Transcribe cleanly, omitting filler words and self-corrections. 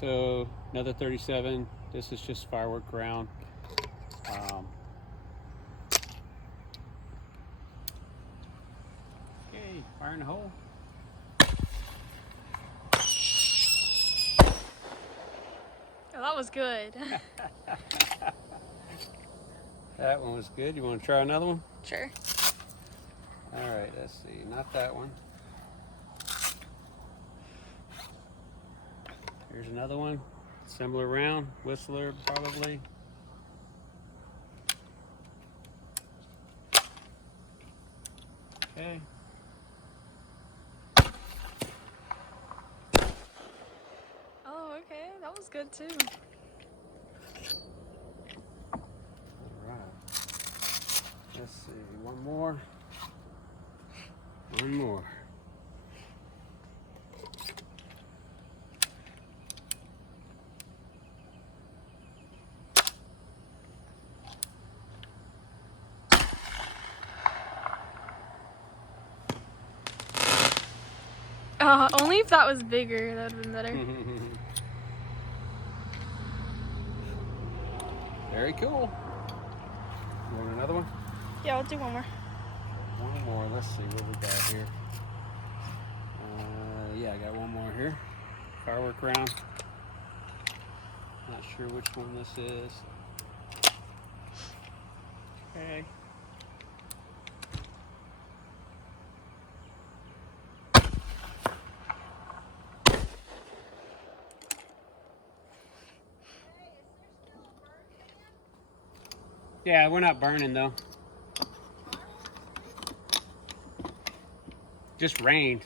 So another 37. This is just firework round. Okay, fire in the hole. Oh, that was good. That one was good. You want to try another one? Sure. All right, let's see. Not that one. Here's another one. Similar round. Whistler, probably. Okay. Oh, okay. That was good too. All right. Let's see. One more. One more. Only if that was bigger, that would have been better. Very cool. You want another one? Yeah, I'll do one more. One more. Let's see what we got here. Yeah, I got one more here. Firework round. Not sure which one this is. Okay. Yeah, we're not burning though. Just rained.